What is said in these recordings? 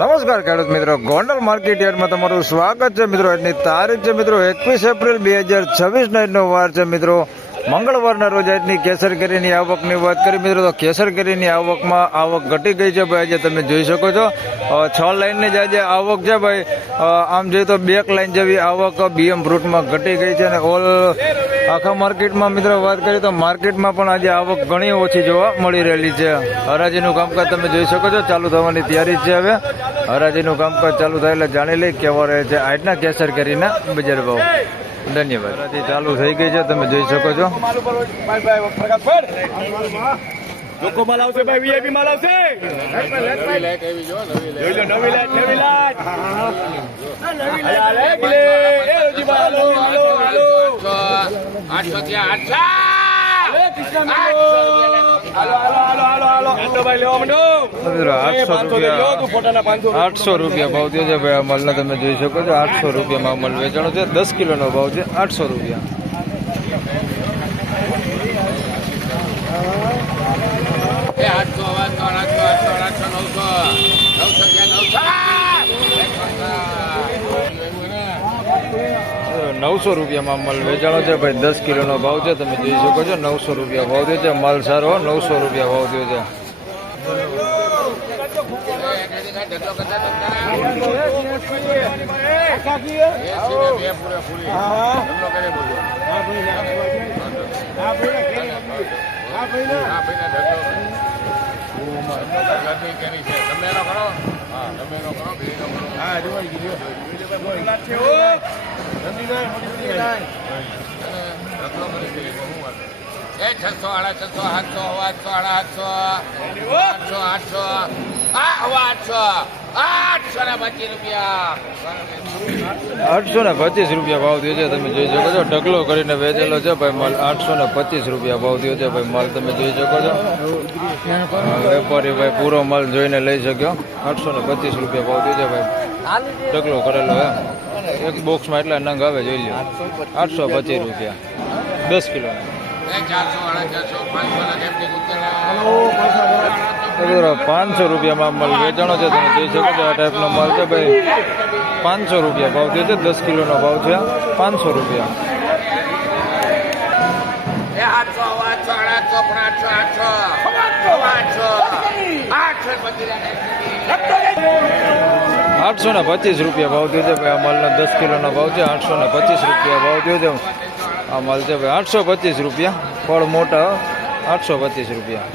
નમસ્કાર ખેડૂત મિત્રો, ગોંડલ માર્કેટ યાર્ડમાં તમારું સ્વાગત છે મિત્રો. આજની તારીખ છે મિત્રો 21 એપ્રિલ 2026 આજનો વાર છે મિત્રો મંગળવારના રોજ. આજની કેસર કેરીની આવકની વાત કરી મિત્રો તો કેસર કેરીની આવકમાં આવક ઘટી ગઈ છે ભાઈ. આજે તમે જોઈ શકો છો 6 લાઈનની જ આજે આવક છે ભાઈ. આમ જોઈએ તો 2 લાઈન જેવી આવક બીએમ ફ્રૂટમાં ઘટી ગઈ છે અને ઓલ આખા માર્કેટમાં મિત્રો વાત કરીએ તો માર્કેટમાં પણ આજે આવક ઘણી ઓછી જોવા મળી રહેલી છે. હરાજીનું કામકાજ તમે જોઈ શકો છો ચાલુ થવાની તૈયારી છે. હવે હરાજીનું કામકાજ ચાલુ થાય એટલે જાણી લઈ કેવા રહે છે આજના કેસર કેરીના બજાર ભાવ. ધન્યવાદ. હરાજી ચાલુ થઈ ગઈ છે તમે જોઈ શકો છો. લોકો માલ આવશે ભાઈ, વીઆઈપી માલ આવશે. નવી લાઈટ આવી જો, નવી લાઈટ. નવી લાઈટ, નવી લાઈટ. હાલે ગલે એ રોજીબા હાલો હાલો હાલો 800 થી 800. એ કૃષ્ણ હાલો હાલો હાલો હાલો હાલો મંડો ભાઈ લેવા મંડો. 800 રૂપિયા ભાવ થયો છે ભાઈ. આ માલના તમે જોઈ શકો છો 800 રૂપિયામાં માલ વેચાણો છે. 10 કિલોનો ભાવ છે 800 રૂપિયા. એ 800 900 રૂપિયામાં માલ વેચાણો છે ભાઈ. 10 કિલોનો ભાવ છે તમે જોઈ શકો છો. 900 રૂપિયા ભાવ થયો છે. માલ સારો 900 રૂપિયા ભાવ થયો છે. એ 600, 700, 800, 800, 800, 825 રૂપિયા. 825 રૂપિયા ભાવ થયો છે તમે જોઈ શકો છો. ઢગલો કરીને વેચેલો છે ભાઈ માલ. 825 રૂપિયા ભાવ થયો છે ભાઈ માલ તમે જોઈ શકો છો. વેપારી ભાઈ પૂરો માલ જોઈને લઈ શક્યો. 825 રૂપિયા ભાવ થયો છે ભાઈ. ઢગલો કરેલો હે. એક બોક્સમાં એટલા નંગ આવે જોઈ લો. 825 રૂપિયા 10 કિલો. 500 રૂપિયામાં માલ વેચાણો છે તમે જોઈ શકો છો. આ ટાઈપનો માલ છે ભાઈ. 500 રૂપિયા ભાવ થયો છે. 10 કિલોનો ભાવ છે 500 રૂપિયા. 825 રૂપિયા ભાવ થયો છે ભાઈ. આ માલનો 10 કિલોનો ભાવ છે. 825 રૂપિયા ભાવ થયો છે. આ માલ છે ભાઈ 825 રૂપિયા. ફળ મોટા 825 રૂપિયા.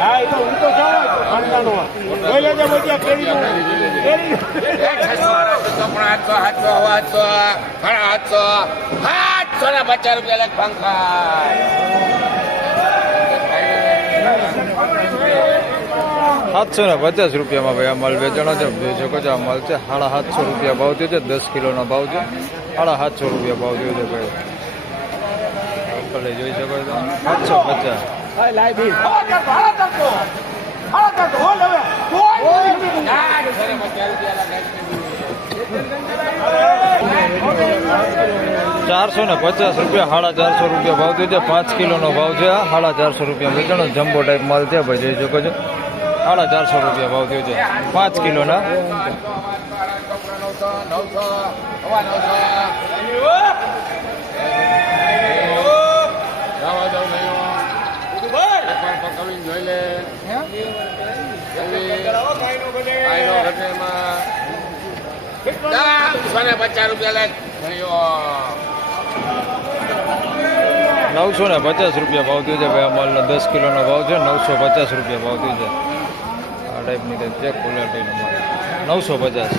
હા એ તો હું તો જાણો $750 રૂપિયામાં ભાઈ આ માલ વેચાણો છે જોઈ શકો છો. આ માલ છે 750 રૂપિયા ભાવ થયો છે. 10 કિલોનો ભાવ છે. 750 રૂપિયા ભાવ થયો છે ભાઈ. જોઈ શકો છો 750. 450 રૂપિયા. 450 રૂપિયા ભાવ થયો છે. 5 કિલોનો ભાવ છે. 450 રૂપિયા વેચાણો. જમ્બો ટાઈપ માલ છે ભાઈ જોઈ શકો છો. 450 રૂપિયા ભાવ થયો છે 5 કિલોના. જોઈ લે 950 રૂપિયા લે. 950 રૂપિયા ભાવ થયો છે ભાઈ. આ માલનો 10 કિલોનો ભાવ છે. 950 રૂપિયા ભાવ થયો છે. આ ટાઈપની છે ક્વોલિટીનો માલ 950.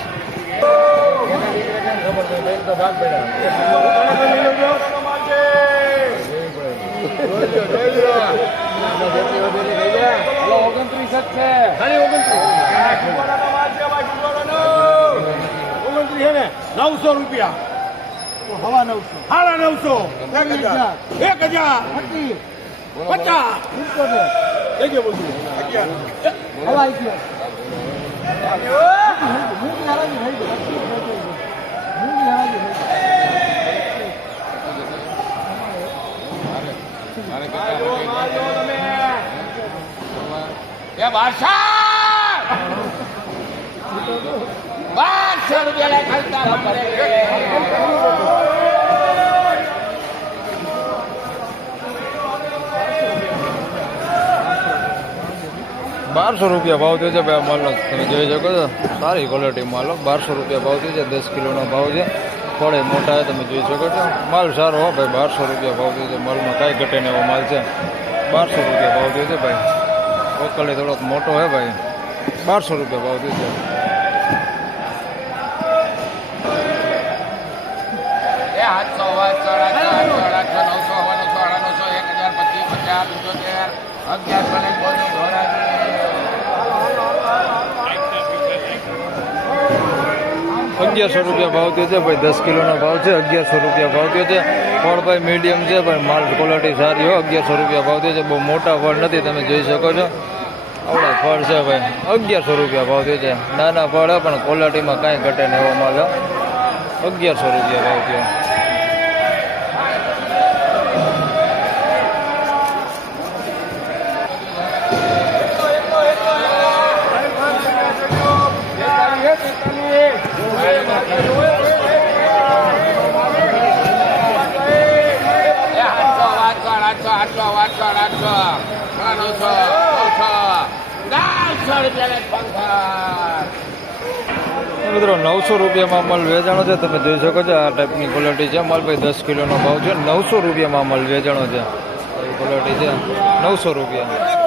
ખાલી 29 છે ને 900 રૂપિયા હવા 900 સાડા 900 1000 50 થઈ ગયો બધું હવા 11 મૂંગી હરાજી થઈ ગઈ મૂંગી હરાજી થઈ એ બાદશાહ 1200 રૂપિયા લે ખાલતા પડે 1200 રૂપિયા ભાવ થયો છે ભાઈ માલનો તમે જોઈ શકો છો સારી ક્વોલિટી માલ 1200 રૂપિયા ભાવ થયો છે 10 કિલોનો ભાવ છે થોડે મોટા તમે જોઈ શકો છો માલ સારો હો ભાઈ 1200 રૂપિયા ભાવ થયો છે માલમાં કાંઈ ઘટે ને એવો માલ છે 1200 રૂપિયા ભાવ થયો છે ભાઈ ઓકલી થોડોક મોટો હે ભાઈ 1200 રૂપિયા ભાવ થયો છે એ 800 1100 રૂપિયા ભાવ થયો છે ભાઈ 10 કિલોનો ભાવ છે 1100 રૂપિયા ભાવ થયો છે ફળ ભાઈ મીડિયમ છે ભાઈ માલ ક્વોલિટી સારી હો 1100 રૂપિયા ભાવ થયો છે બહુ મોટા ફળ નથી તમે જોઈ શકો છો આવડા ફળ છે ભાઈ 1100 રૂપિયા ભાવ થયો છે નાના ફળ પણ ક્વોલિટીમાં કાંઈ ઘટે ને એવો માલ 1100 રૂપિયા ભાવ થયો મિત્રો 900 રૂપિયામાં માલ વેચાણો છે તમે જોઈ શકો છો આ ટાઈપની ક્વોલિટી છે માલ ભાઈ 10 કિલોનો ભાવ છે 900 રૂપિયામાં માલ વેચાણો છે આવી ક્વોલિટી છે 900 રૂપિયા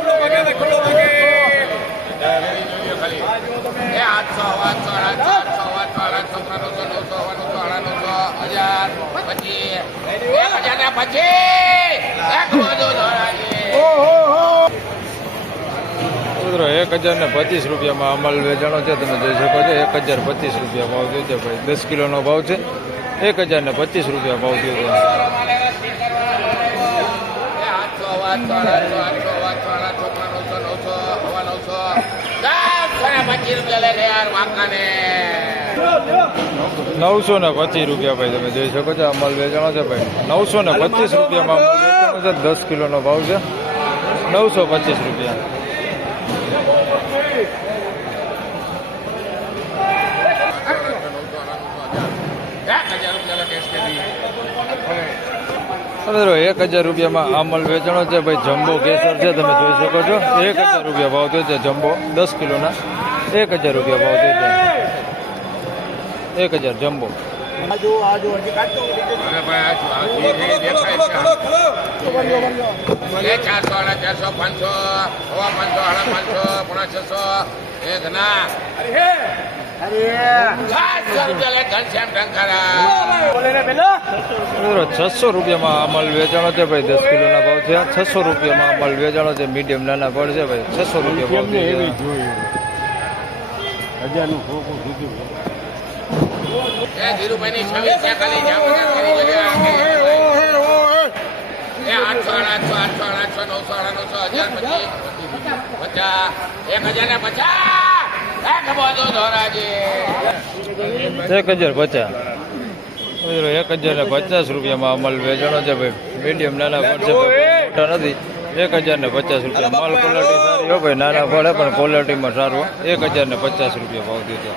મિત્રો 1025 રૂપિયામાં અમલ વેચાણો છે તમે જોઈ શકો છો 1025 રૂપિયા ભાવ થયો છે ભાઈ 10 કિલોનો ભાવ છે 1025 રૂપિયા ભાવ થયો છે નવસો ને 25 રૂપિયા ભાઈ તમે જોઈ શકો છો અમલ વેચાણો છે ભાઈ 925 રૂપિયામાં અમલ વેચાણો છે 10 કિલોનો ભાવ છે 925 રૂપિયા મિત્રો 1000 રૂપિયામાં અમલ વેચાણો છે ભાઈ જમ્બો કેસર છે તમે જોઈ શકો છો 1000 રૂપિયા ભાવ થયો છે જમ્બો 10 કિલોના 1000 રૂપિયા ભાવ થયો છે 1000 જમ્બો મિત્રો 600 રૂપિયામાં અમલ વેચાણો છે ભાઈ 10 કિલોના ભાવ છે 600 રૂપિયામાં અમલ વેચાણો છે મીડિયમ નાના ફળ છે ભાઈ 600 રૂપિયા ભાવ છે 1050 1050 રૂપિયામાં અમલ વેચાણો છે ભાઈ મીડિયમ નાના ફળ છે મોટા નથી 1050 રૂપિયા માલ ક્વોલિટી સારી હો ભાઈ નાના ફળ પણ ક્વોલિટીમાં સારું 1050 રૂપિયા ભાવ દીધો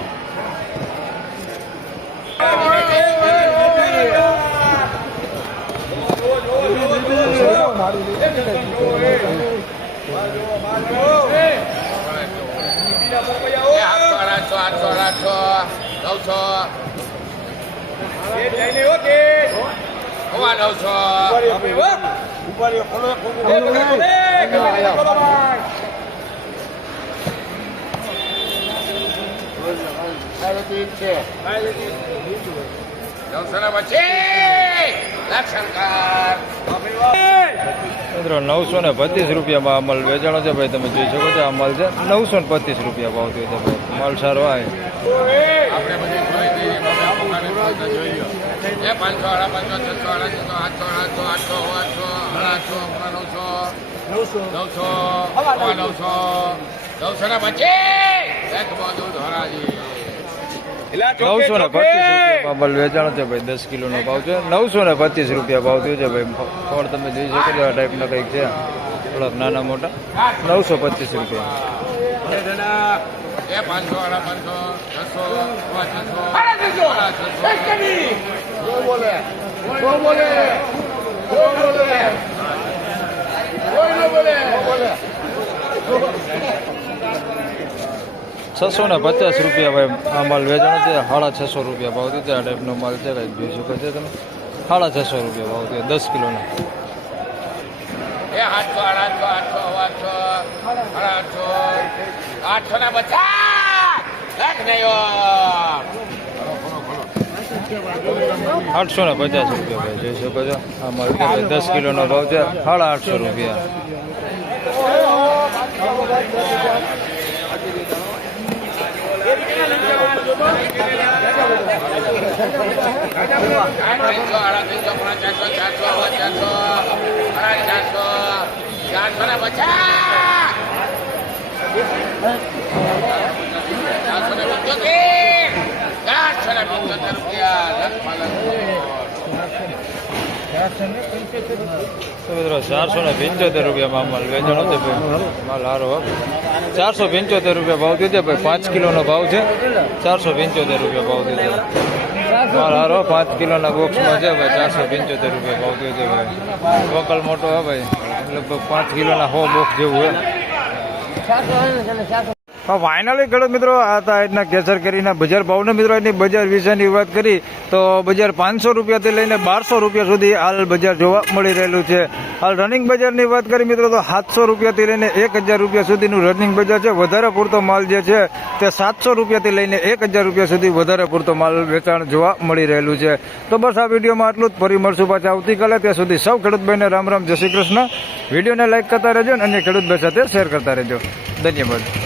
મિત્રો 932 રૂપિયામાં અમલ વેચાણો છે ભાઈ તમે જોઈ શકો છો અમલ છે 925 રૂપિયા ભાવ થયો છે ભાઈ માલ સારો આવે એ 500, 500, 600, 700, 800, 800, 900, 900 ના 25. એક બાજુ ધોરાજી. એલા ચોકે 925 ચોકે. રૂપિયા માલ વેચાણો છે ભાઈ. 10 કિલોનો ભાવ છે. 925 રૂપિયા ભાવ થયો છે ભાઈ. ફળ તમે જોઈ શકો છો આ ટાઈપના કંઈક છે, થોડાક નાના મોટા. 925 રૂપિયા. એ દાદા, એ 500, 500, 650 રૂપિયા ભાઈ આ માલ વેચાણો છે. 650 રૂપિયા ભાવ થયો છે. આ ટાઈપનો માલ છે કંઈક જોઈ શકો છો તમે. 650 રૂપિયા ભાવ થયો 10 કિલોનો. એ 800, 800, 800 ના 50. લાખ નહીં 850 રૂપિયા ભાઈ જોઈ શકો છો. આ માલ છે ભાઈ 10 કિલોનો ભાવ છે. 850 રૂપિયા. તો મિત્રો 475 રૂપિયામાં માલ વેચાણો છે ભાઈ. માલ સારો હો. 475 રૂપિયા ભાવ થયો છે ભાઈ. 5 કિલોનો ભાવ છે. 475 રૂપિયા ભાવ થયો છે. માલ સારો 5 કિલોના બોક્સમાં છે ભાઈ. 475 રૂપિયા ભાવ થયો છે ભાઈ. વકલ મોટો હે ભાઈ. લગભગ 5 કિલોના 100 બોક્સ જેવું હે. ફાઇનલી ખેડૂત મિત્રો આ હતા આજના કેસર કેરીના બજાર ભાવના. મિત્રો આજની બજાર વિશેની વાત કરી તો બજાર 500 રૂપિયાથી લઈને 1200 રૂપિયા સુધી હાલ બજાર જોવા મળી રહેલું છે. હાલ રનિંગ બજારની વાત કરી મિત્રો તો 700 રૂપિયાથી લઈને 1000 રૂપિયા સુધીનું રનિંગ બજાર છે. વધારે પૂરતો માલ જે છે તે 700 રૂપિયાથી લઈને 1000 રૂપિયા સુધી વધારે પૂરતો માલ વેચાણ જોવા મળી રહેલું છે. તો બસ આ વિડીયોમાં આટલું જ. ફરી મળશું પાછા આવતીકાલે. ત્યાં સુધી સૌ ખેડૂતભાઈને રામ રામ, જય શ્રી કૃષ્ણ. વિડીયોને લાઈક કરતા રહેજો અને અન્ય ખેડૂતભાઈ સાથે શેર કરતા રહેજો. ધન્યવાદ.